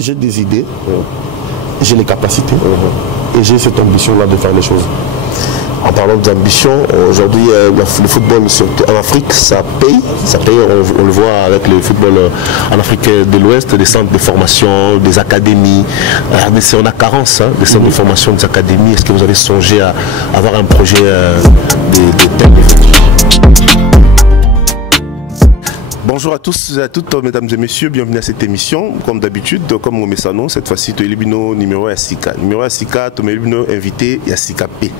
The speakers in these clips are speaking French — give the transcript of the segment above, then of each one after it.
j'ai des idées, j'ai les capacités et j'ai cette ambition-là de faire les choses. En parlant d'ambition, aujourd'hui, le football en Afrique, ça paye. On le voit avec le football en Afrique de l'Ouest, des centres de formation, des académies. On a carence des centres de formation, des académies. Est-ce que vous avez songé à avoir un projet de tel niveau? Bonjour à tous et à toutes, mesdames et messieurs, bienvenue à cette émission. Comme d'habitude, comme on met ça, cette fois-ci, tu es Libino numéro Yassika. Numéro Yassika, tu es Libino invité Yassika P.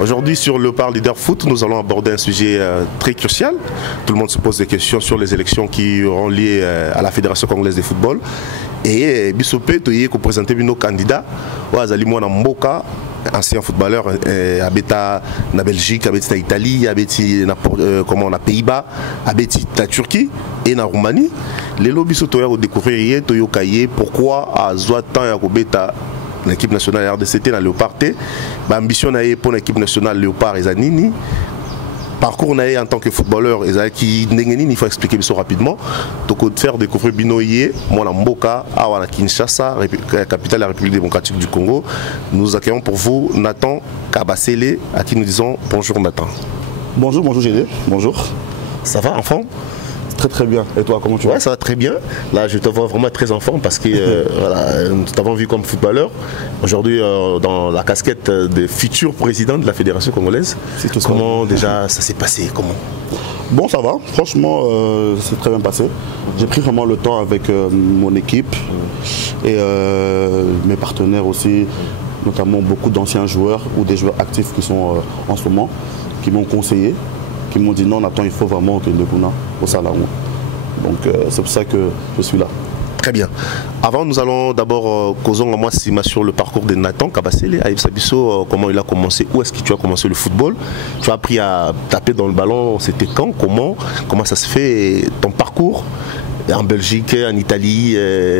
Aujourd'hui, sur le Parle Leader Foot, nous allons aborder un sujet très crucial. Tout le monde se pose des questions sur les élections qui auront lieu à la Fédération congolaise de football. Et Bissopé, tu es présenté nos candidats. Wazali Mwana Mboka, ancien footballeur, habita en Belgique, habita en Italie, habita en Pays-Bas, habita en Turquie et en Roumanie. Les lobbies sont découvrir pourquoi à Zouatan et à l'équipe nationale RDCT dans Léopard. L'ambition pour l'équipe nationale Léopard et Zanini. Parcours en tant que footballeur, il faut expliquer ça rapidement. Donc, de faire découvrir Binoye, moi, Mboka, à Kinshasa, capitale de la République démocratique du Congo. Nous accueillons pour vous Nathan Kabasele, à qui nous disons bonjour Nathan. Bonjour Gédé, bonjour. Ça va, enfant? Très très bien. Et toi, comment tu vas? Ouais, ça va très bien. Là, je te vois vraiment très enfant parce que voilà, nous t'avons vu comme footballeur. Aujourd'hui, dans la casquette de futur président de la Fédération congolaise. Comment déjà ça s'est passé? Comment? Bon, ça va. Franchement, c'est très bien passé. J'ai pris vraiment le temps avec mon équipe et mes partenaires aussi, notamment beaucoup d'anciens joueurs ou des joueurs actifs qui sont en ce moment, qui m'ont conseillé. Ils m'ont dit non, Nathan, il faut vraiment que Ndekuna au Salahou. Donc c'est pour ça que je suis là. Très bien. Avant, nous allons d'abord causer moi sur le parcours de Nathan Kabasele. Aïb Sabisso, comment il a commencé? Où est-ce que tu as commencé le football? Tu as appris à taper dans le ballon, c'était quand? Comment ça se fait? Ton parcours en Belgique, en Italie,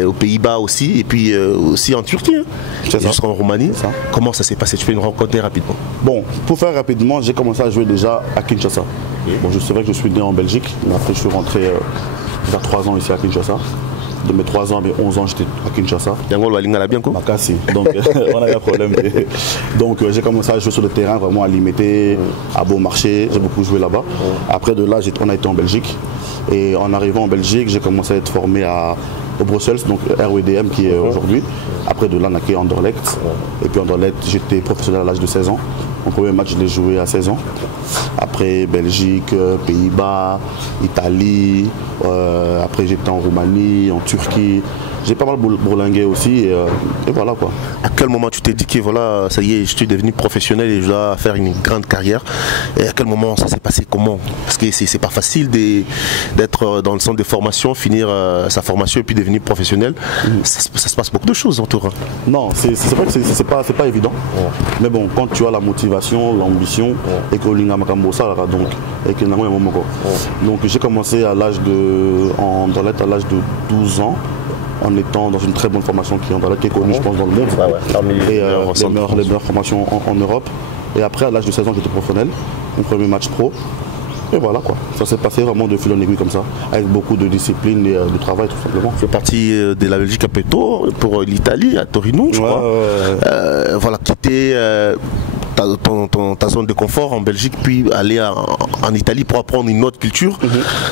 aux Pays-Bas aussi, et puis aussi en Turquie, jusqu'en Roumanie. Comment ça s'est passé? Tu peux nous raconter rapidement? Bon, pour faire rapidement, j'ai commencé à jouer déjà à Kinshasa. Bon, c'est vrai que je suis né en Belgique, mais après je suis rentré vers 3 ans ici à Kinshasa. De mes 3 ans à mes 11 ans, j'étais à Kinshasa. Makassi. Donc, on a eu un problème. Donc, j'ai commencé à jouer sur le terrain, vraiment à Limité, à Beaumarchais. J'ai beaucoup joué là-bas. Après de là, on a été en Belgique. Et en arrivant en Belgique, j'ai commencé à être formé au Bruxelles, donc RWDM qui est aujourd'hui. Après de là, on a été à Anderlecht. Et puis Anderlecht, j'étais professionnel à l'âge de 16 ans. Mon premier match, je l'ai joué à 16 ans. Après Belgique, Pays-Bas, Italie. Après j'étais en Roumanie, en Turquie. J'ai pas mal bourlingué aussi et voilà quoi. À quel moment tu t'es dit que voilà, ça y est, je suis devenu professionnel et je dois faire une grande carrière? Et à quel moment ça s'est passé? Comment? Parce que c'est pas facile d'être dans le centre de formation, finir sa formation et puis devenir professionnel. Ça se passe beaucoup de choses autour. Non, c'est vrai que c'est pas évident. Mais bon, quand tu as la motivation, l'ambition et que l'Inga Makambo ça donc et que donc j'ai commencé à l'âge de 12 ans. En étant dans une très bonne formation qui est connue, je pense, dans le monde. Et les meilleures formations en Europe. Et après, à l'âge de 16 ans, j'étais professionnel. Mon premier match pro. Et voilà quoi. Ça s'est passé vraiment de fil en aiguille comme ça. Avec beaucoup de discipline et de travail tout simplement. Tu es parti de la Belgique un peu tôt pour l'Italie, à Torino, je crois. Voilà, quitter ta zone de confort en Belgique, puis aller en Italie pour apprendre une autre culture.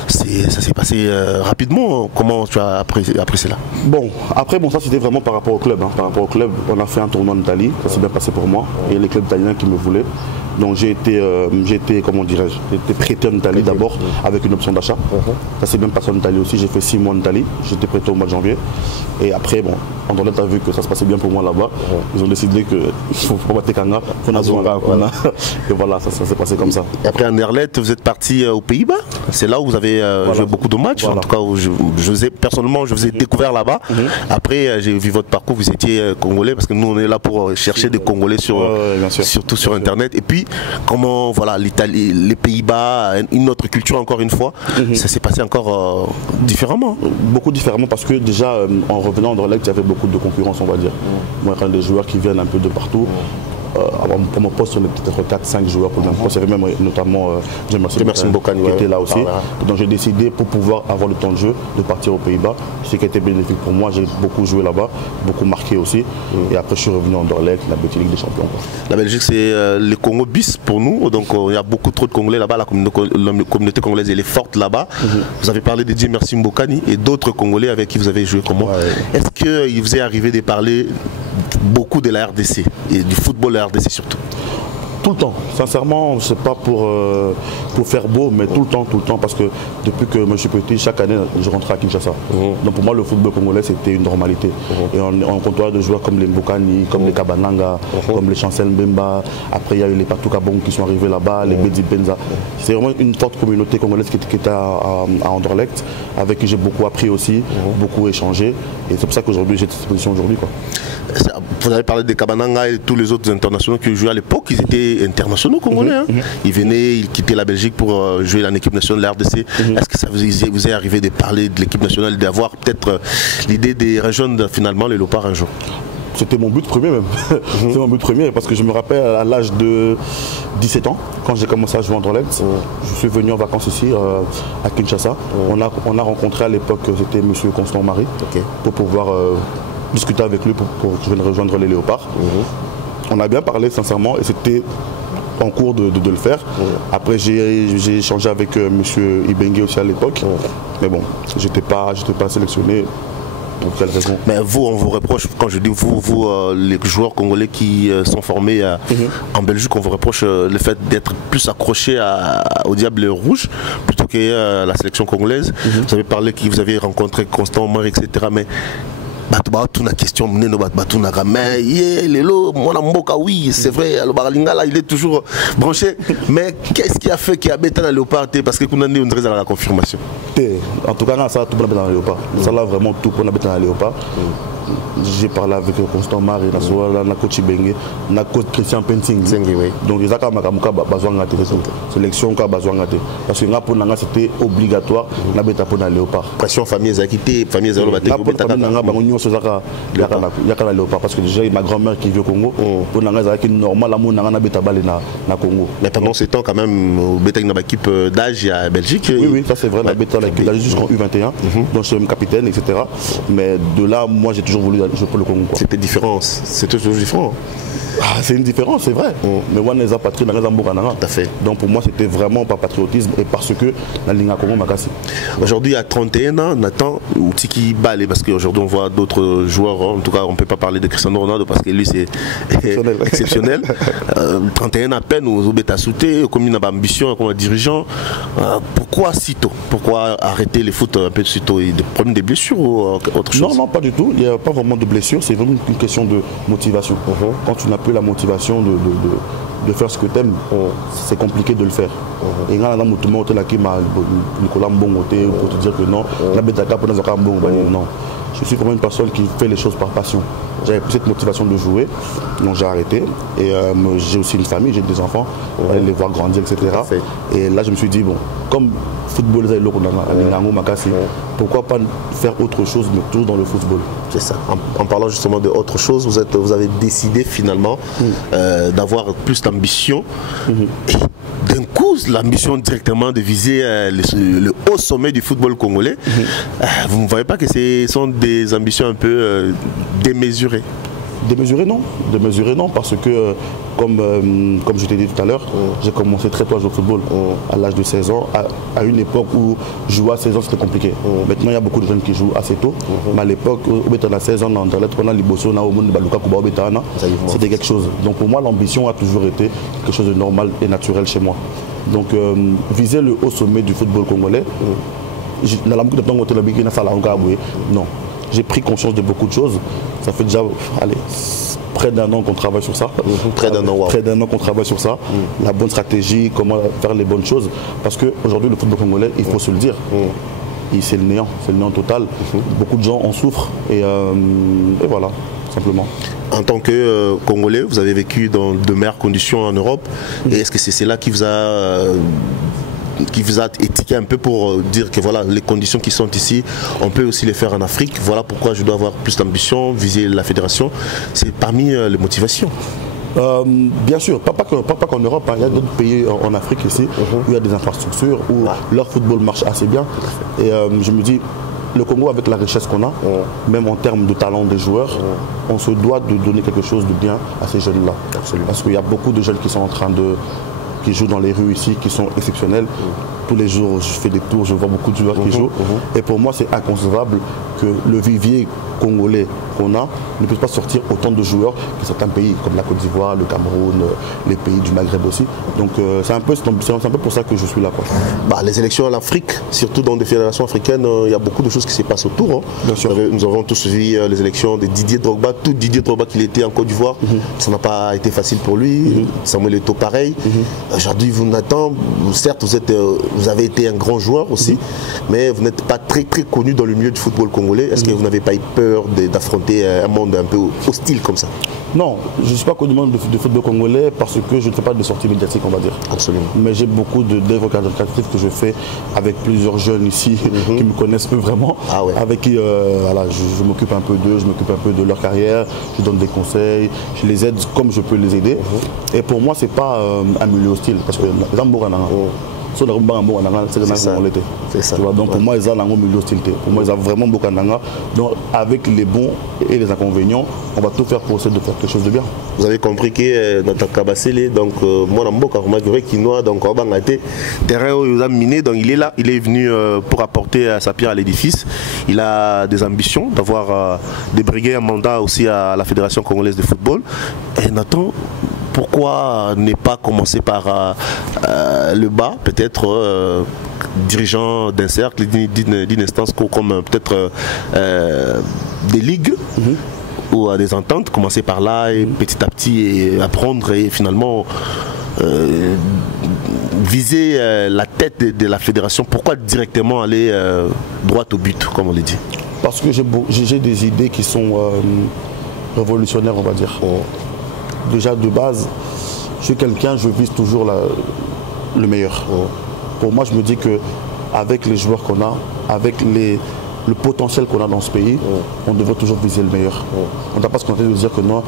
Ça s'est passé rapidement. Comment tu as appris cela? Bon, après, ça c'était vraiment par rapport au club. Par rapport au club, on a fait un tournoi en Italie, ça s'est bien passé pour moi. Et les clubs italiens qui me voulaient. Donc j'ai été, comment dirais-je, j'ai été prêté en Italie d'abord avec une option d'achat. Ça s'est bien passé en Italie aussi, j'ai fait 6 mois en Italie, j'étais prêté au mois de janvier. Et après, bon, Anderlecht a vu que ça se passait bien pour moi là-bas. Ils ont décidé qu'il faut pas battre Kanga, qu'on a besoin. Et voilà, ça s'est passé comme ça. Et après Anderlecht, vous êtes parti aux Pays-Bas. C'est là où vous avez joué beaucoup de matchs. En tout cas, personnellement, je vous ai découvert là-bas. Après, j'ai vu votre parcours, vous étiez congolais, parce que nous, on est là pour chercher des Congolais surtout sur Internet. Et puis, comment, voilà, l'Italie, les Pays-Bas, une autre culture encore une fois, ça s'est passé encore différemment. Beaucoup différemment parce que déjà, en revenant dans l'Est, il y avait beaucoup de concurrence, on va dire. Moi, des joueurs qui viennent un peu de partout. pour mon poste, on était peut-être 4-5 joueurs pour le même poste. Il y avait même notamment Jemerson Mbokani qui était là aussi. Donc j'ai décidé, pour pouvoir avoir le temps de jeu, de partir aux Pays-Bas. Ce qui a été bénéfique pour moi. J'ai beaucoup joué là-bas, beaucoup marqué aussi. Et après, je suis revenu en Anderlecht, la petite Ligue des Champions. La Belgique, c'est le Congo bis pour nous. Donc il y a beaucoup trop de Congolais là-bas. La communauté congolaise, elle est forte là-bas. Vous avez parlé de Jemerson Mbokani et d'autres Congolais avec qui vous avez joué comment? Est-ce qu'il vous est arrivé de parler beaucoup de la RDC et du football de la RDC surtout? Tout le temps, sincèrement, c'est pas pour faire beau, mais tout le temps, parce que depuis que je suis petit, chaque année, je rentrais à Kinshasa. Donc pour moi, le football congolais, c'était une normalité. Et on côtoie de joueurs comme les Mbokani, comme les Kabananga, comme les Chancel Mbemba. Après, il y a eu les Patou Kabong qui sont arrivés là-bas, les Bedi Benza. C'est vraiment une forte communauté congolaise qui était à Anderlecht, avec qui j'ai beaucoup appris aussi, beaucoup échangé. Et c'est pour ça qu'aujourd'hui, j'ai cette position aujourd'hui. Vous avez parlé des Kabananga et tous les autres internationaux qui jouaient à l'époque, ils étaient internationaux congolais. Ils venaient, ils quittaient la Belgique pour jouer dans l'équipe nationale de la RDC. Est-ce que ça vous est arrivé de parler de l'équipe nationale, d'avoir peut-être l'idée de rejoindre finalement les Léopards un jour? C'était mon but premier même. C'est mon but premier parce que je me rappelle à l'âge de 17 ans, quand j'ai commencé à jouer en Anderlecht, je suis venu en vacances ici à Kinshasa. On a rencontré à l'époque, c'était M. Constant Marie, pour pouvoir discuter avec lui pour que je vienne rejoindre les Léopards. On a bien parlé sincèrement et c'était en cours de le faire. Après j'ai échangé avec M. Ibengue aussi à l'époque. Mais bon, j'étais pas sélectionné. Pour quelle raison? Mais vous, on vous reproche, quand je dis vous les joueurs congolais qui sont formés en Belgique, on vous reproche le fait d'être plus accroché au Diable Rouge plutôt que la sélection congolaise. Vous avez parlé que vous avez rencontré Constant Omar, etc. Mais une question, mais oui, c'est vrai, le Baralinga là, il est toujours branché. Mais qu'est-ce qui a fait qu'il y a bêta dans le Léopard? Parce que on a une raison à la confirmation. En tout cas, ça tout pour dans le Léopard. Ça là vraiment tout pour dans le Léopard. J'ai parlé avec Constant Marie, na coach Bengue, na coach Christian Penting. Donc les accords makamuka besoin de sélection ka besoin de parce que pour nanga c'était obligatoire na bêta pour dans le Léopard. Pression famille zakité, famille zalo baté ko bêta nanga bango sozaka yaka na Léopard parce que déjà ma grand-mère qui vit au Congo pour nanga zaki normal amu nanga na bêta balé na Congo. Mais pendant ces temps quand même bêta na équipe d'âge à Belgique. Oui, ça c'est vrai, la bêta l'équipe d'âge jusqu'en U21. Donc je suis même capitaine, etc. Mais de là, moi j'ai toujours voulu jouer pour le Congo. C'était différent, c'était toujours différent. C'est une différence, c'est vrai. Mais moi, je patrie dans les Tout à fait. Donc pour moi, c'était vraiment pas patriotisme et parce que la ligne à Congo m'a cassé. Aujourd'hui, à 31 ans, Nathan Tiki Balé, parce qu'aujourd'hui, on voit d'autres joueurs. En tout cas, on ne peut pas parler de Cristiano Ronaldo parce que lui, c'est exceptionnel. 31 à peine, aux Beta Souté, comme une ambition, comme un dirigeant. Pourquoi si tôt? Pourquoi arrêter les foot un peu si tôt? Des problèmes de blessures ou autre chose? Non, pas du tout. Il n'y a pas vraiment de blessures. C'est vraiment une question de motivation. Quand tu n'as plus la motivation de faire ce que tu aimes, c'est compliqué de le faire. Et là, Nicolas Mbongote pour te dire que non, non. Je suis comme une personne qui fait les choses par passion. J'avais plus cette motivation de jouer, donc j'ai arrêté. Et j'ai aussi une famille, j'ai des enfants, aller les voir grandir, etc. Et là, je me suis dit, bon, comme football, pourquoi pas faire autre chose, mais toujours dans le football? C'est ça. En parlant justement de autre chose, vous avez décidé finalement d'avoir plus d'ambition. Et d'un coup, l'ambition directement de viser le haut sommet du football congolais. Vous ne voyez pas que ce sont des ambitions un peu démesurées? Démesuré non, parce que comme je t'ai dit tout à l'heure, j'ai commencé très tôt à jouer au football à l'âge de 16 ans, à une époque où jouer à 16 ans c'était compliqué. Maintenant il y a beaucoup de jeunes qui jouent assez tôt, mais à l'époque où on a 16 ans, c'était quelque chose. Donc pour moi l'ambition a toujours été quelque chose de normal et naturel chez moi. Donc viser le haut sommet du football congolais, non. J'ai pris conscience de beaucoup de choses. Ça fait déjà près d'un an qu'on travaille sur ça. Près d'un an qu'on travaille sur ça. La bonne stratégie, comment faire les bonnes choses. Parce qu'aujourd'hui, le football congolais, il faut se le dire, c'est le néant total. Beaucoup de gens en souffrent. Et voilà, simplement. En tant que Congolais, vous avez vécu dans de meilleures conditions en Europe. Et est-ce que c'est cela qui vous a étiqué un peu pour dire que voilà, les conditions qui sont ici, on peut aussi les faire en Afrique. Voilà pourquoi je dois avoir plus d'ambition, viser la fédération. C'est parmi les motivations. Bien sûr, pas qu'en Europe, hein. Il y a d'autres pays en Afrique ici où il y a des infrastructures, où leur football marche assez bien. Et je me dis, le Congo, avec la richesse qu'on a, même en termes de talent des joueurs, on se doit de donner quelque chose de bien à ces jeunes-là. Parce qu'il y a beaucoup de jeunes qui sont en train qui jouent dans les rues ici, qui sont exceptionnels. Tous les jours, je fais des tours, je vois beaucoup de joueurs qui jouent. Et pour moi, c'est inconcevable que le vivier congolais qu'on a ne puisse pas sortir autant de joueurs que certains pays, comme la Côte d'Ivoire, le Cameroun, les pays du Maghreb aussi. Donc c'est un peu pour ça que je suis là, quoi. Bah, les élections en Afrique, surtout dans des fédérations africaines, il y a beaucoup de choses qui se passent autour. Hein. Bien sûr. Nous avons tous suivi les élections de Didier Drogba. Tout Didier Drogba qu'il était en Côte d'Ivoire, ça n'a pas été facile pour lui. Samuel Eto'o pareil. Aujourd'hui, vous Nathan, certes, vous avez été un grand joueur aussi, mais vous n'êtes pas très connu dans le milieu du football congolais. Est-ce que vous n'avez pas eu peur d'affronter un monde un peu hostile comme ça? Non, je ne suis pas connu du monde de football congolais parce que je ne fais pas de sortie médiatique, on va dire. Absolument. Mais j'ai beaucoup d'œuvres caritatives que je fais avec plusieurs jeunes ici qui me connaissent peu vraiment, avec qui voilà, je m'occupe un peu d'eux, je m'occupe un peu de leur carrière, je donne des conseils, je les aide comme je peux les aider. Et pour moi, ce n'est pas un milieu hostile parce que les c'est ça. Donc pour moi, ils ont un milieu d'hostilité. Pour moi, ils ont vraiment beaucoup d'anga. Donc avec les bons et les inconvénients, on va tout faire pour essayer de faire quelque chose de bien. Vous avez compris que dans ta Kabassele, donc moi, Kinois, donc terrain où il a miné, donc il est là, il est venu pour apporter sa pierre à l'édifice. Il a des ambitions d'avoir débrigué un mandat aussi à la Fédération congolaise de football. Et Nathan, pourquoi ne pas commencer par le bas, peut-être dirigeant d'un cercle, d'une instance comme peut-être des ligues ou à des ententes, commencer par là et petit à petit apprendre et finalement viser la tête de la fédération. Pourquoi directement aller droit au but, comme on le dit? Parce que j'ai des idées qui sont révolutionnaires, on va dire. Déjà de base, je suis quelqu'un, je vise toujours le meilleur. Pour moi, je me dis qu'avec les joueurs qu'on a, avec le potentiel qu'on a dans ce pays, on devrait toujours viser le meilleur. On ne doit pas se contenter de dire que non,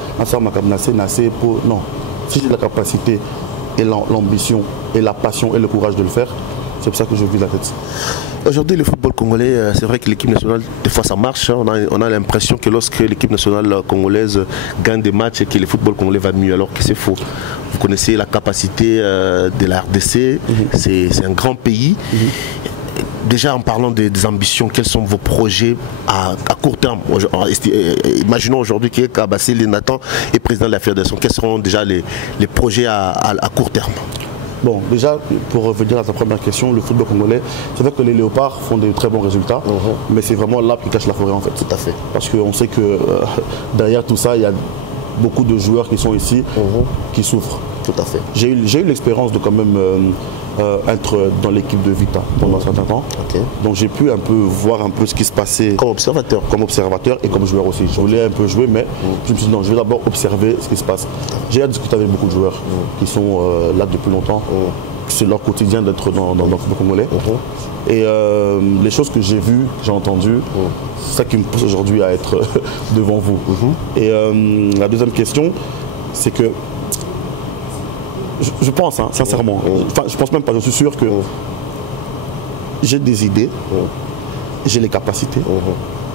non. Si j'ai la capacité et l'ambition et la passion et le courage de le faire, c'est pour ça que je vise la tête. Aujourd'hui, le football congolais, c'est vrai que l'équipe nationale, des fois ça marche. Hein. On a l'impression que lorsque l'équipe nationale congolaise gagne des matchs et que le football congolais va mieux, alors que c'est faux. Vous connaissez la capacité de la RDC, c'est un grand pays. Déjà en parlant des ambitions, quels sont vos projets à court terme? Imaginons aujourd'hui que Kabassele Nathan est président de la fédération. Quels seront déjà les projets à court terme? Bon, déjà, pour revenir à ta première question, le football congolais, c'est vrai que les léopards font de très bons résultats, mais c'est vraiment l'arbre qui cache la forêt en fait. Tout à fait. Parce qu'on sait que derrière tout ça, il y a beaucoup de joueurs qui sont ici qui souffrent. Tout à fait. J'ai eu l'expérience de quand même être dans l'équipe de Vita pendant un certain temps. Donc j'ai pu un peu voir un peu ce qui se passait comme observateur et comme joueur aussi. Je voulais un peu jouer, mais je me suis dit non, je vais d'abord observer ce qui se passe. J'ai discuté avec beaucoup de joueurs qui sont là depuis longtemps. C'est leur quotidien d'être dans le football congolais. Et les choses que j'ai vues, que j'ai entendues, c'est ça qui me pousse aujourd'hui à être devant vous. Et la deuxième question, c'est que je pense, hein, sincèrement, je pense même pas, je suis sûr que j'ai des idées, j'ai les capacités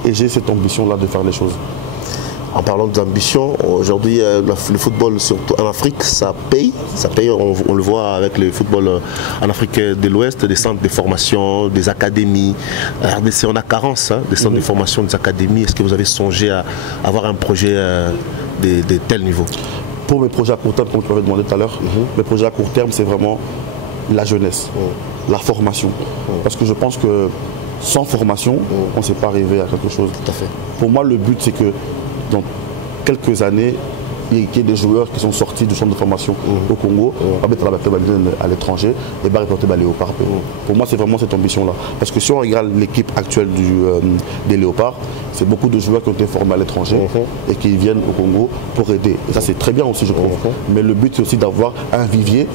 et j'ai cette ambition-là de faire les choses. En parlant d'ambition, aujourd'hui, le football, surtout en Afrique, ça paye. On le voit avec le football en Afrique de l'Ouest, des centres de formation, des académies. RDC, on a carence des centres de formation, des académies. Est-ce que vous avez songé à avoir un projet de tel niveau? Pour mes projets à court terme, comme tu m'avais demandé tout à l'heure, mes projets à court terme, c'est vraiment la jeunesse, la formation. Parce que je pense que sans formation, on ne sait pas arriver à quelque chose. Tout à fait. Pour moi, le but, c'est que dans quelques années, il y a des joueurs qui sont sortis du centre de formation au Congo, à l'étranger, et reporter les léopards. Pour moi, c'est vraiment cette ambition-là. Parce que si on regarde l'équipe actuelle des léopards, c'est beaucoup de joueurs qui ont été formés à l'étranger et qui viennent au Congo pour aider. Et ça, c'est très bien aussi, je trouve. Mais le but, c'est aussi d'avoir un vivier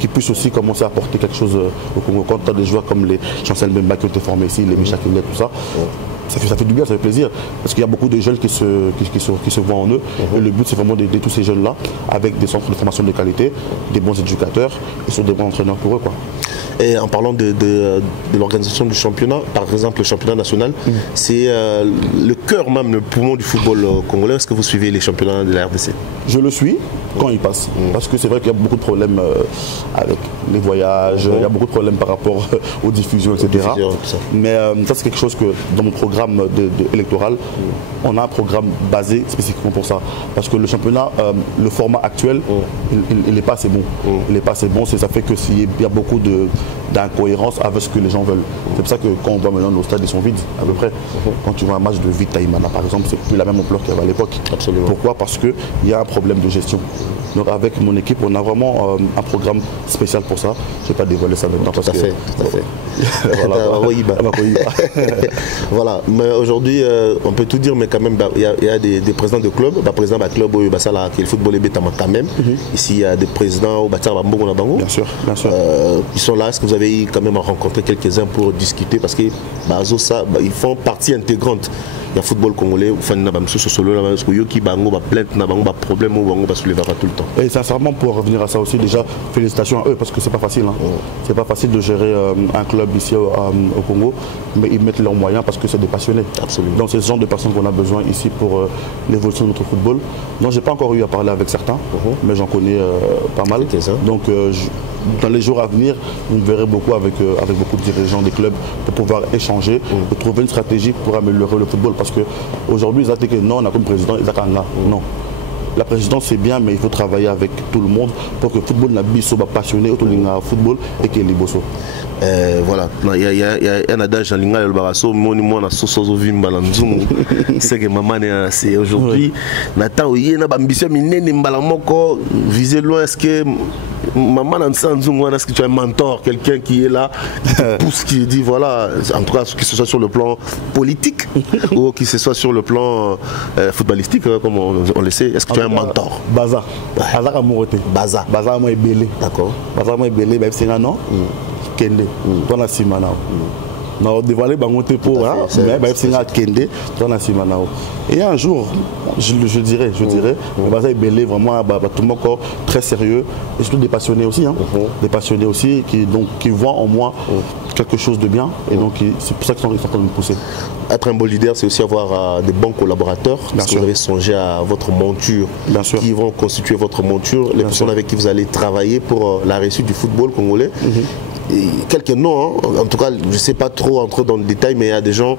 qui puisse aussi commencer à apporter quelque chose au Congo. Quand tu as des joueurs comme les Chancel Mbemba qui ont été formés ici, les Micha Kinet, tout ça, ça fait du bien, ça fait plaisir. Parce qu'il y a beaucoup de jeunes qui se voient en eux. Et le but, c'est vraiment d'aider tous ces jeunes-là avec des centres de formation de qualité, des bons éducateurs et sur des bons entraîneurs pour eux, quoi. Et en parlant de l'organisation du championnat, par exemple le championnat national, c'est le cœur même, le poumon du football congolais. Est-ce que vous suivez les championnats de la RDC? Je le suis quand il passe. Parce que c'est vrai qu'il y a beaucoup de problèmes avec les voyages, il y a beaucoup de problèmes par rapport aux diffusions, etc. Mais ça, c'est quelque chose que dans mon programme électoral, on a un programme basé spécifiquement pour ça. Parce que le championnat, le format actuel, il n'est pas assez bon. Il n'est pas assez bon, ça fait que s'il y a beaucoup d'incohérence avec ce que les gens veulent. C'est pour ça que quand on voit maintenant nos stades, ils sont vides à peu près. Quand tu vois un match de Vita Imana par exemple, c'est plus la même ampleur qu'il y avait à l'époque. Pourquoi? Parce qu'il y a un problème de gestion. Donc avec mon équipe, on a vraiment un programme spécial pour ça. Je ne vais pas dévoiler ça maintenant. Tout à fait. Voilà, mais aujourd'hui, on peut tout dire, mais quand même, il y a des présidents de clubs. Le président du club, qui est le football quand même. Ici, il y a des présidents au Batia Bambo Bango. Bien sûr, bien sûr. Ils sont là. Est-ce que vous avez quand même rencontré quelques-uns pour discuter? Parce qu'ils font partie intégrante. Il y a le football congolais, et sincèrement, pour revenir à ça aussi, déjà félicitations à eux parce que c'est pas facile. Hein. C'est pas facile de gérer un club ici au Congo, mais ils mettent leurs moyens parce que c'est des passionnés. Absolument. Donc c'est ce genre de personnes qu'on a besoin ici pour l'évolution de notre football. Non, j'ai pas encore eu à parler avec certains, mais j'en connais pas mal. Donc dans les jours à venir, vous me verrez beaucoup avec beaucoup de dirigeants des clubs pour pouvoir échanger et trouver une stratégie pour améliorer le football. Parce qu'aujourd'hui, ils ont dit que non, on a comme président, ils ont non. La présidence c'est bien, mais il faut travailler avec tout le monde pour que le football n'a pas passionné autour du football et qu'il y ait les bossos. Voilà, il y a un adage en lingala le barasso, moi na sosozo vimba na nzungu. C'est que maman c'est aujourd'hui Nathan oye na ambition minene mbala moko viser loin. Est-ce que maman na nzungu, est-ce que tu as un mentor, quelqu'un qui est là, qui te pousse, qui dit voilà, en tout cas que ce soit sur le plan politique ou que ce soit sur le plan footballistique comme on le sait. Est-ce que tu as un mentor? Baza, Baza Kamorote. Baza moi est belé. D'accord. Baza moi est belé, ben c'est non. Kende, toi na simana. On a dévoilé bangote pour mais ben c'est Kende, toi na simana. Et un jour, je dirais, Baza est belé vraiment tout le monde très sérieux et surtout des passionnés aussi, hein. Des passionnés aussi qui voient en moi quelque chose de bien et donc c'est pour ça qu'ils sont en train de me pousser. Être un bon leader, c'est aussi avoir des bons collaborateurs. Parce que vous avez songé à votre monture, qui vont constituer votre monture, les personnes avec qui vous allez travailler pour la réussite du football congolais. Et quelques noms, hein. En tout cas, je ne sais pas trop entrer dans le détail, mais il y a des gens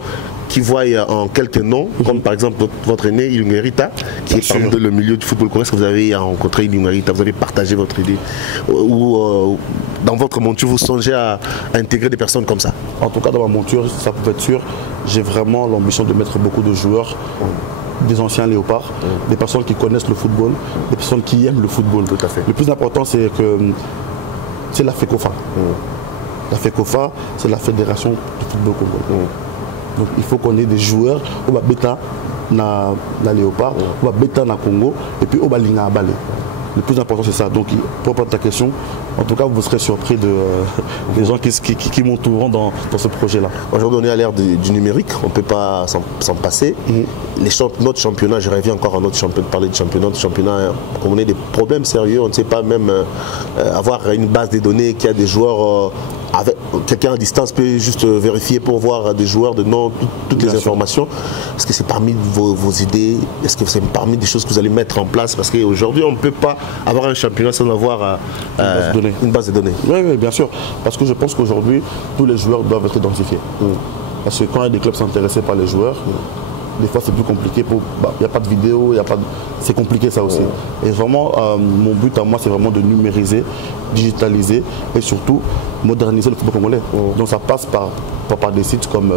qui voient en quelques noms, comme par exemple votre aîné Ilungerita, qui est parmi le milieu du football congolais. Est-ce que vous avez rencontré Ilungerita, vous avez partagé votre idée, ou dans votre monture, vous songez à intégrer des personnes comme ça? En tout cas, dans ma monture, ça peut être sûr, j'ai vraiment l'ambition de mettre beaucoup de joueurs, des anciens léopards, des personnes qui connaissent le football, des personnes qui aiment le football. Tout à fait. Le plus important, c'est que c'est la FECOFA. La FECOFA, c'est la Fédération du football congolais. Donc il faut qu'on ait des joueurs au Beta na Léopard, au Beta na Congo et puis au Balinga à Balé. Le plus important c'est ça. Donc pour répondre à ta question, en tout cas vous serez surpris des gens qui m'entoureront dans ce projet-là. Aujourd'hui on est à l'ère du numérique, on ne peut pas s'en passer. Notre championnat, je reviens encore à notre championnat, parler de championnat, on a des problèmes sérieux, on ne sait pas même avoir une base de données qui a des joueurs. Avec quelqu'un à distance peut juste vérifier pour voir des joueurs de nom, toutes les informations. Est-ce que c'est parmi vos idées? Est-ce que c'est parmi des choses que vous allez mettre en place? Parce qu'aujourd'hui, on ne peut pas avoir un championnat sans avoir une base de données. Oui, bien sûr. Parce que je pense qu'aujourd'hui, tous les joueurs doivent être identifiés. Parce que quand il y a des clubs s'intéressent par les joueurs, des fois c'est plus compliqué, il n'y a pas de vidéo, c'est compliqué ça aussi. Et vraiment, mon but à moi c'est vraiment de numériser, digitaliser et surtout moderniser le football congolais. Donc ça passe par des sites comme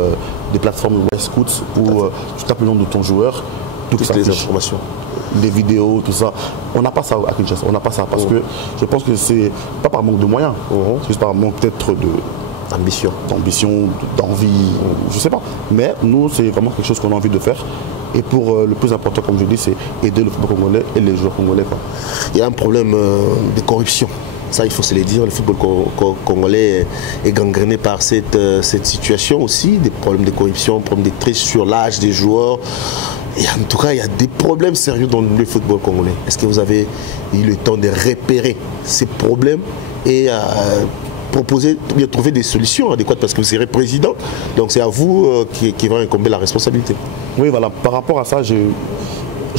des plateformes Westcout où tu tapes le nom de ton joueur, toutes les informations. Des vidéos, tout ça. On n'a pas ça à Kinshasa, on n'a pas ça parce que je pense que c'est pas par manque de moyens, c'est juste par manque peut-être d'ambition, d'envie, je sais pas. Mais nous, c'est vraiment quelque chose qu'on a envie de faire. Et pour le plus important, comme je dis, c'est aider le football congolais et les joueurs congolais. Il y a un problème de corruption Ça, il faut se le dire, le football congolais est gangréné par cette situation aussi, des problèmes de corruption, problèmes de triche sur l'âge des joueurs. Et en tout cas, il y a des problèmes sérieux dans le football congolais. Est-ce que vous avez eu le temps de repérer ces problèmes et proposer, de trouver des solutions adéquates parce que vous serez président, donc c'est à vous qui va incomber la responsabilité. Oui, voilà, par rapport à ça,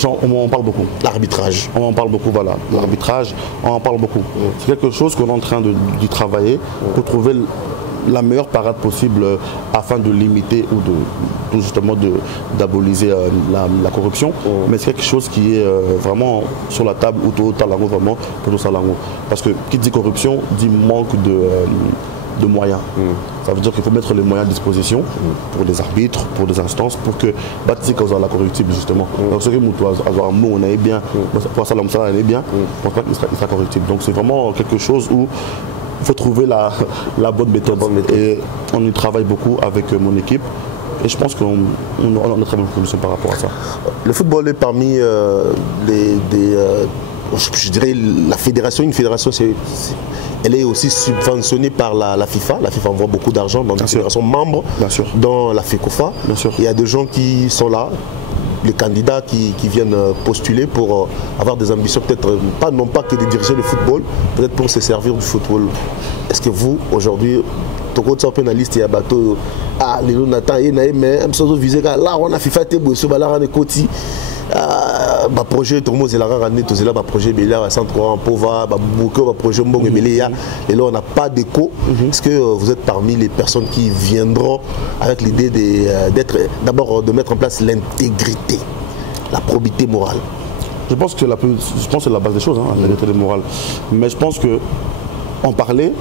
on en parle beaucoup. L'arbitrage. On en parle beaucoup, voilà. L'arbitrage, on en parle beaucoup. C'est quelque chose qu'on est en train d'y travailler pour trouver la meilleure parade possible afin de limiter ou justement d'aboliser la corruption. Mais c'est quelque chose qui est vraiment sur la table ou tout talango vraiment pour tout salango. Parce que qui dit corruption dit manque de moyens. Ça veut dire qu'il faut mettre les moyens à disposition pour les arbitres, pour les instances, pour que bâtir cause la corruptible justement. Donc ce que nous avoir un mot on est bien, pour ça l'homme ça on est bien, je pense pas qu'il sera corruptible. Donc c'est vraiment quelque chose où il faut trouver la bonne méthode. Et on y travaille beaucoup avec mon équipe. Et je pense qu'on a très bonne solution par rapport à ça. Le football est parmi je dirais la fédération. Une fédération, elle est aussi subventionnée par la FIFA. La FIFA envoie beaucoup d'argent dans les fédérations membres, dans la FECOFA. Il y a des gens qui sont là, les candidats qui viennent postuler pour avoir des ambitions, peut-être non pas que de diriger le football, peut-être pour se servir du football. Est-ce que vous, aujourd'hui, Toko pénaliste et bateau, les Nathan et mais là on a FIFA on a côté projet tout le monde est là projet Bélia centre Pova projet Mbong et Bélia et là on n'a pas d'écho. Est-ce que vous êtes parmi les personnes qui viendront avec l'idée d'abord de mettre en place l'intégrité, la probité morale? Je pense que c'est la base des choses, l'intégrité morale. Mais je pense que en parler,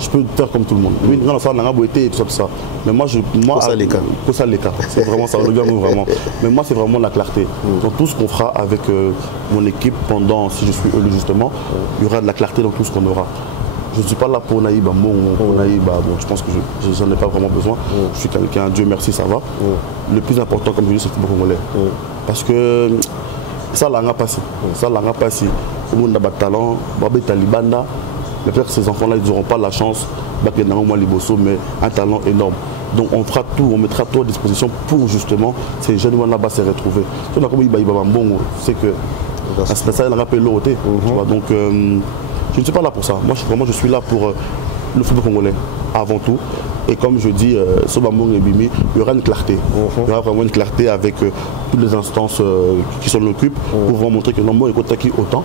je peux faire comme tout le monde. Oui, non, ça n'a pas été et tout ça. Mais moi, ça les cas. C'est vraiment ça, vraiment. Mais moi, c'est vraiment la clarté. Donc tout ce qu'on fera avec mon équipe pendant, si je suis élu justement, il y aura de la clarté dans tout ce qu'on aura. Je ne suis pas là pour Naïba, je pense que je n'en ai pas vraiment besoin. Je suis quelqu'un, Dieu merci, ça va. Le plus important, comme je dis, c'est le football congolais. Parce que ça l'a passé. Ça l'a passé. Au monde a talent, Babé Talibanda. Mais peut-être que ces enfants-là, ils n'auront pas la chance, mais un talent énorme. Donc on fera tout, on mettra tout à disposition pour justement ces jeunes là-bas se retrouver. C'est que ça, il a rappelé l'autre. Donc je ne suis pas là pour ça. Moi, je suis là pour le football congolais avant tout. Et comme je dis, il y aura une clarté. Il y aura vraiment une clarté avec toutes les instances qui s'en occupent pour vous montrer que non, il y a autant.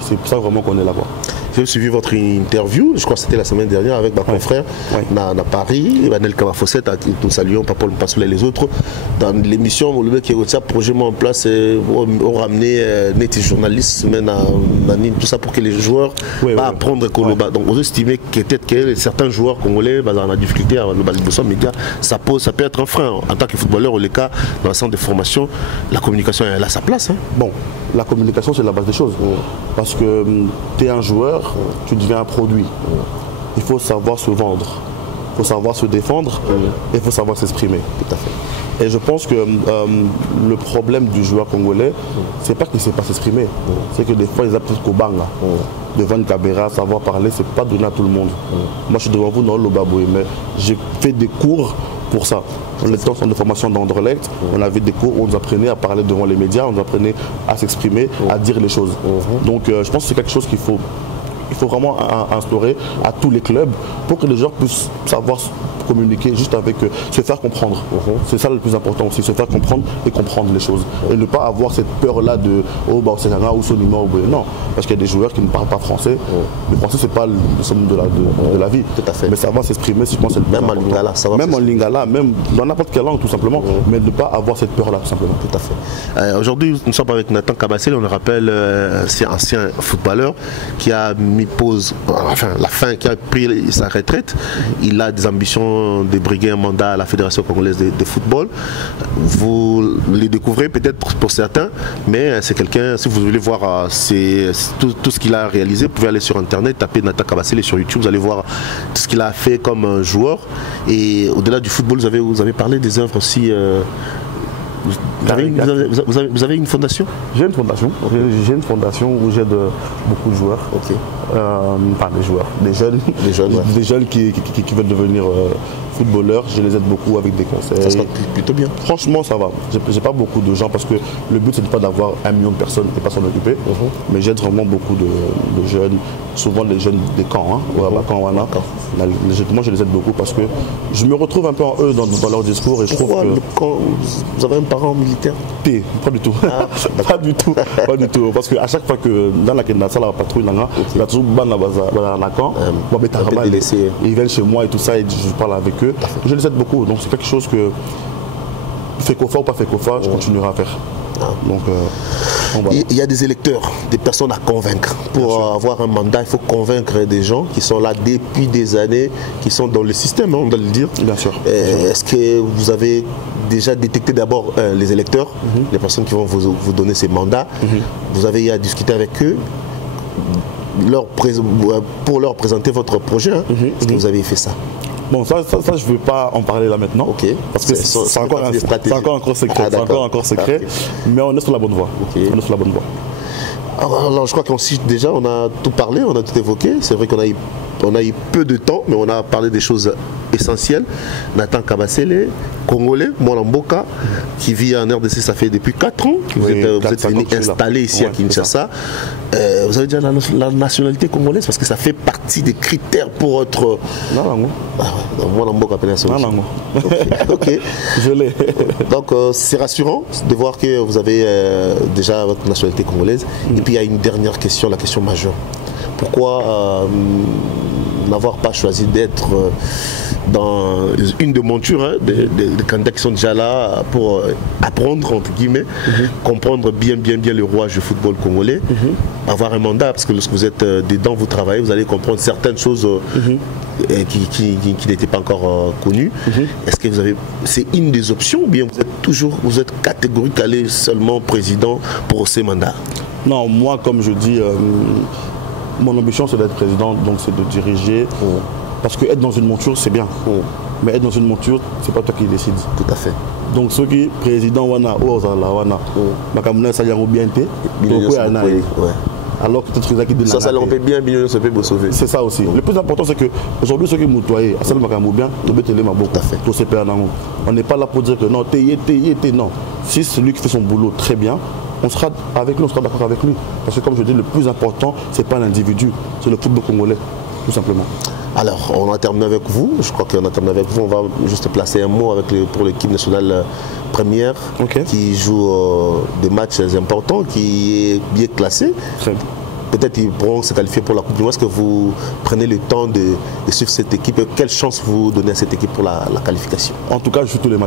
C'est pour ça vraiment qu'on est là-bas. J'ai suivi votre interview, je crois que c'était la semaine dernière avec ma confrère à Paris, Emmanuel Kamafosset, nous saluons Papa Passoula et les autres. Dans l'émission, le mec qui a eu ça, projet en place, on ramené des journalistes, tout ça pour que les joueurs apprennent Koloba. Donc on estimait que peut-être que certains joueurs congolais ont la difficulté à le média, ça peut être un frein. En tant que footballeur, au cas dans le centre de formation, la communication elle a sa place. Bon, la communication c'est la base des choses. Parce que tu es un joueur, tu deviens un produit. Il faut savoir se vendre, il faut savoir se défendre et il faut savoir s'exprimer. Tout à fait. Et je pense que le problème du joueur congolais, c'est pas qu'il ne sait pas s'exprimer, c'est que des fois ils appellent Kobanga. Devant une caméra, savoir parler, c'est pas donné à tout le monde. Moi je suis devant vous dans le Baboué, mais j'ai fait des cours pour ça. On était en centre de formation d'Anderlecht, on avait des cours où on nous apprenait à parler devant les médias, on nous apprenait à s'exprimer, à dire les choses. Donc je pense que c'est quelque chose qu'il faut vraiment instaurer à tous les clubs pour que les joueurs puissent savoir communiquer juste avec se faire comprendre. C'est ça le plus important aussi, se faire comprendre et comprendre les choses. Et ne pas avoir cette peur-là de c'est un ou non, parce qu'il y a des joueurs qui ne parlent pas français. Le français, c'est pas le somme de la vie. Tout à fait. Mais savoir s'exprimer, je pense que c'est le même en lingala, même en lingala, même dans n'importe quelle langue tout simplement, mais ne pas avoir cette peur-là tout simplement. Tout à fait. Aujourd'hui, nous sommes avec Nathan Kabassel, on le rappelle, c'est un ancien footballeur qui a mis pause, qui a pris sa retraite. Il a des ambitions de briguer un mandat à la Fédération congolaise de football. Vous les découvrez peut-être pour certains, mais c'est quelqu'un, si vous voulez voir tout ce qu'il a réalisé, vous pouvez aller sur internet, taper Nathan Kabassel sur YouTube, vous allez voir tout ce qu'il a fait comme joueur. Et au-delà du football, vous avez parlé des œuvres aussi Vous avez une fondation? J'ai une fondation. J'ai une fondation où j'aide beaucoup de joueurs. Ok. Pas des joueurs, des jeunes. Des jeunes qui veulent devenir footballeurs. Je les aide beaucoup avec des conseils. Ça se passe plutôt bien. Franchement, ça va. J'ai pas beaucoup de gens parce que le but, c'est pas d'avoir 1 million de personnes et pas s'en occuper. Mais j'aide vraiment beaucoup de jeunes, souvent les jeunes des camps. Camp Wana. Moi, je les aide beaucoup parce que je me retrouve un peu en eux dans leur discours. Et je trouve que... le camp, vous avez un parent militaire? Pas du tout. Pas du tout. Pas du tout. Parce qu'à chaque fois que dans la la patrouille, il y a toujours un camp. Ils viennent chez moi et tout ça et je parle avec eux. Je les aide beaucoup. Donc c'est quelque chose que, fait qu'au ou pas fait qu'au je continuerai à faire. Donc, voilà. Il y a des électeurs, des personnes à convaincre. Pour avoir un mandat, il faut convaincre des gens qui sont là depuis des années, qui sont dans le système, on doit le dire. Bien sûr. Est-ce que vous avez déjà détecté d'abord les électeurs, les personnes qui vont vous donner ces mandats? Vous avez à discuter avec eux pour leur présenter votre projet. Est-ce que vous avez fait ça? Bon, ça je ne veux pas en parler là maintenant. Parce que c'est encore secret. Okay. Mais on est sur la bonne voie. On est sur la bonne voie. Alors je crois qu'ensuite déjà on a tout parlé, on a tout évoqué. C'est vrai qu'on a eu peu de temps, mais on a parlé des choses essentielles. Nathan Kabasele, Congolais, Mwanamboka, qui vit en RDC, ça fait depuis 4 ans. Vous êtes venu installé ici à Kinshasa. Vous avez déjà la nationalité congolaise parce que ça fait partie des critères pour être... Mwanamboka Ok. Je l'ai. Donc c'est rassurant de voir que vous avez déjà votre nationalité congolaise. Et puis il y a une dernière question, la question majeure. Pourquoi n'avoir pas choisi d'être dans une des montures des candidats qui sont déjà là pour apprendre, entre guillemets, comprendre bien le rouage du football congolais, avoir un mandat, parce que lorsque vous êtes dedans, vous travaillez, vous allez comprendre certaines choses qui n'étaient pas encore connues. Est-ce que c'est une des options ou bien vous êtes catégorique à aller seulement président pour ces mandats? Non, moi, comme je dis, mon ambition c'est d'être président, donc c'est de diriger. Parce que être dans une monture, c'est bien. Mais être dans une monture, c'est pas toi qui décides. Tout à fait. Donc ceux qui président wana ou ozala wana, makamuna ça yango bien té, alors que peut-être qu'ils ça leur fait bien, bien se peut sauver. C'est ça aussi. Le plus important c'est que aujourd'hui ceux qui moutoyent, ça le makamou bien, tout betele ma beaucoup. Tout se perd dans. On n'est pas là pour dire que non, t'es non. Si celui qui fait son boulot très bien, on sera avec lui, on sera d'accord avec lui. Parce que comme je dis, le plus important, c'est pas l'individu, c'est le football congolais, tout simplement. Alors, on a terminé avec vous. Je crois qu'on a terminé avec vous. On va juste placer un mot pour l'équipe nationale première qui joue des matchs importants, qui est bien classée. Peut-être qu'ils pourront se qualifier pour la Coupe du Monde. Est-ce que vous prenez le temps de suivre cette équipe? Quelle chance vous donnez à cette équipe pour la qualification? En tout cas, je joue tous les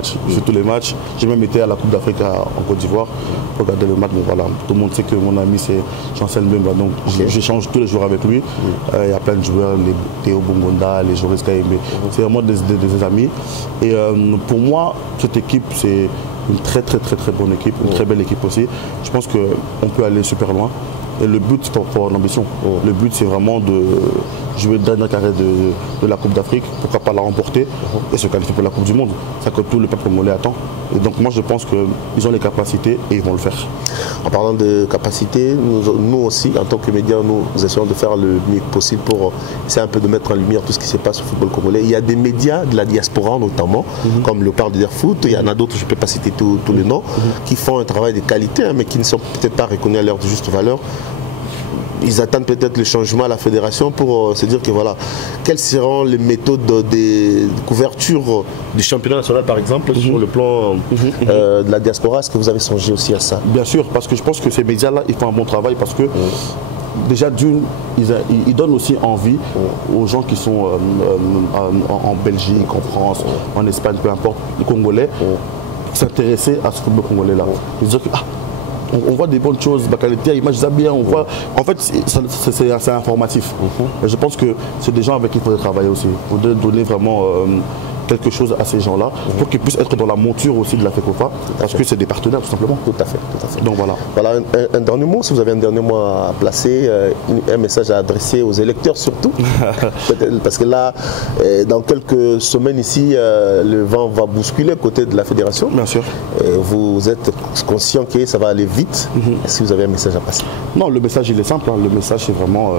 matchs. J'ai même été à la Coupe d'Afrique en Côte d'Ivoire pour regarder le match. Bon, voilà. Tout le monde sait que mon ami c'est Chancel Mbemba. Donc j'échange tous les jours avec lui. Il y a plein de joueurs, les Théo Bongonda, les Joris Kaïmé. C'est vraiment des amis. Et pour moi, cette équipe, c'est une très bonne équipe, une très belle équipe aussi. Je pense qu'on peut aller super loin. Et le but, c'est pour l'ambition. Le but, c'est vraiment de jouer le dernier carré de la Coupe d'Afrique, pourquoi pas la remporter et se qualifier pour la Coupe du Monde. C'est que tout le peuple congolais attend. Et donc moi, je pense qu'ils ont les capacités et ils vont le faire. En parlant de capacités, nous aussi, en tant que médias, nous essayons de faire le mieux possible pour essayer un peu de mettre en lumière tout ce qui se passe au football congolais. Il y a des médias de la diaspora notamment, comme le Parle de Foot, il y en a d'autres, je ne peux pas citer tous les noms, qui font un travail de qualité, mais qui ne sont peut-être pas reconnus à leur juste valeur. Ils attendent peut-être le changement à la fédération pour se dire que voilà, quelles seront les méthodes de couverture du championnat national par exemple sur le plan de la diaspora. Est-ce que vous avez songé aussi à ça? Bien sûr, parce que je pense que ces médias-là, ils font un bon travail parce que déjà d'une, ils donnent aussi envie aux gens qui sont en Belgique, en France, en Espagne, peu importe, les Congolais, s'intéresser à ce football congolais-là. Ils disent que on voit des bonnes choses, la qualité, l'image, ça bien, on voit. En fait, c'est informatif. Je pense que c'est des gens avec qui il faudrait travailler aussi. Il faudrait donner vraiment quelque chose à ces gens-là pour qu'ils puissent être dans la monture aussi de la FECOFA, parce que c'est des partenaires tout simplement. Tout à fait, tout à fait. Donc voilà. Voilà un dernier mot, si vous avez un dernier mot à placer, un message à adresser aux électeurs surtout, parce que là, dans quelques semaines ici, le vent va bousculer côté de la fédération. Bien sûr. Vous êtes conscient que ça va aller vite. Est-ce que vous avez un message à passer? Non, le message il est simple. Le message c'est vraiment,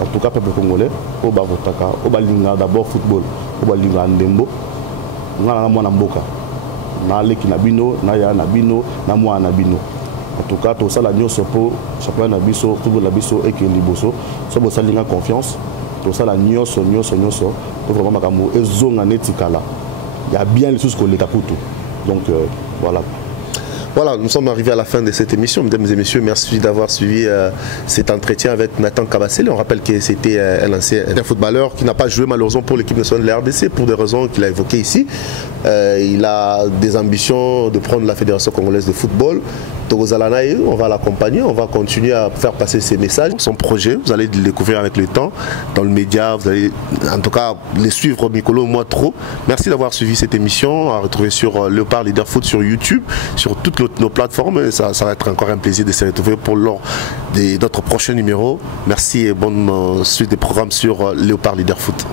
en tout cas, peuple congolais, au Bavotaka, au Balinga, d'abord football, au Balinga Ndembo, na mwana mboka, na leki na bino, na ya na bino, na mwa na bino. En tout cas, tout ça la nyonso po, championnat na biso, football na biso et que liboso, so bo salinga confiance, tout ça la nyonso, pour vraiment makambo ezonga netikala. Il y a bien les choses qu'on les taputo. Donc voilà. Voilà, nous sommes arrivés à la fin de cette émission. Mesdames et messieurs, merci d'avoir suivi cet entretien avec Nathan Kabasele. On rappelle que c'était un ancien footballeur qui n'a pas joué malheureusement pour l'équipe nationale de la RDC pour des raisons qu'il a évoquées ici. Il a des ambitions de prendre la Fédération congolaise de football. Togozalanaï, on va l'accompagner, on va continuer à faire passer ses messages. Son projet, vous allez le découvrir avec le temps dans le média. Vous allez en tout cas les suivre, Mikolo, moi trop. Merci d'avoir suivi cette émission. À retrouver sur Léopard Leader Foot sur YouTube, sur toutes nos plateformes. Ça va être encore un plaisir de se retrouver pour lors de notre prochain numéro. Merci et bonne suite des programmes sur Léopard Leader Foot.